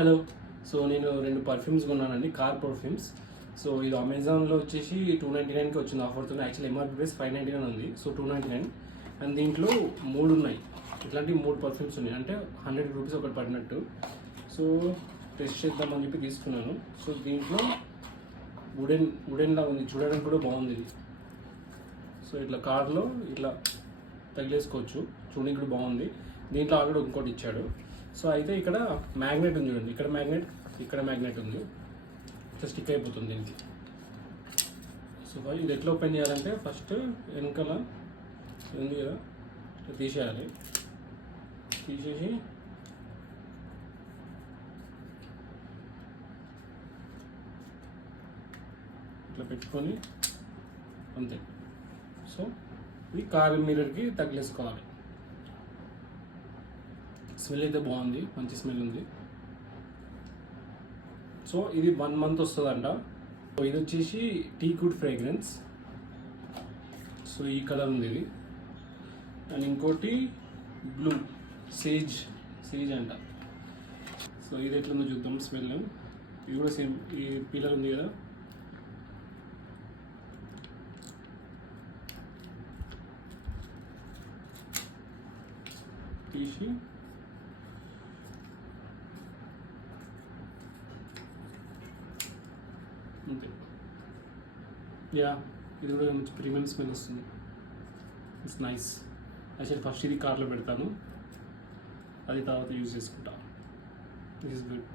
Hello. So నేను 2 perfumes కొన్నానండి, car perfumes. So ఇది అమెజాన్లో వచ్చేసి 299కి వచ్చింది ఆఫర్తో. యాక్చువల్లీ ఎంఆర్పీ ప్రైస్ 599 ఉంది, సో 299. అండ్ దీంట్లో 3 ఉన్నాయి, ఇట్లాంటి 3 పర్ఫ్యూమ్స్ ఉన్నాయి, అంటే 100 రూపీస్ ఒకటి పడినట్టు. సో టెస్ట్ చేద్దామని చెప్పి తీసుకున్నాను. సో దీంట్లో వుడెన్లా ఉంది, చూడడానికి కూడా బాగుంది ఇది. సో ఇట్లా కార్లో ఇట్లా తగిలేసుకోవచ్చు, చూడడానికి కూడా బాగుంది. దీంట్లో ఆల్రెడీ ఇంకోటి ఇచ్చాడు. సో అయితే ఇక్కడ మ్యాగ్నెట్ ఉంది చూడండి, ఇక్కడ మ్యాగ్నెట్ ఉంది, ఇట్లా స్టిక్ అయిపోతుంది దీనికి. సో ఇది ఎట్లా ఓపెన్ చేయాలంటే ఫస్ట్ వెనకాల ఉంది కదా, ఇట్లా తీసేయాలి. తీసేసి ఇట్లా పెట్టుకొని అంతే. సో ఇది కార్ మిర్రర్కి తగిలేసుకోవాలి. స్మెల్ అయితే బాగుంది, మంచి స్మెల్ ఉంది. సో ఇది 1 మంత్ వస్తుందంట. సో ఇది వచ్చేసి టీక్వుడ్ ఫ్రేగ్రెన్స్. సో ఈ కలర్ ఉంది ఇది. అండ్ ఇంకోటి బ్లూ సేజ్ అంట. సో ఇది ఎట్లుందో చూద్దాం స్మెల్. ఇది కూడా సేమ్, ఈ పిల్లర్ ఉంది కదా, తీసి అంతే. ఇది కూడా మంచి ప్రీమియం స్మెల్ వస్తుంది. It's nice. యాక్చువల్లీ ఫస్ట్ ఇది కార్లో పెడతాను, అది తర్వాత యూజ్ చేసుకుంటా. This is good.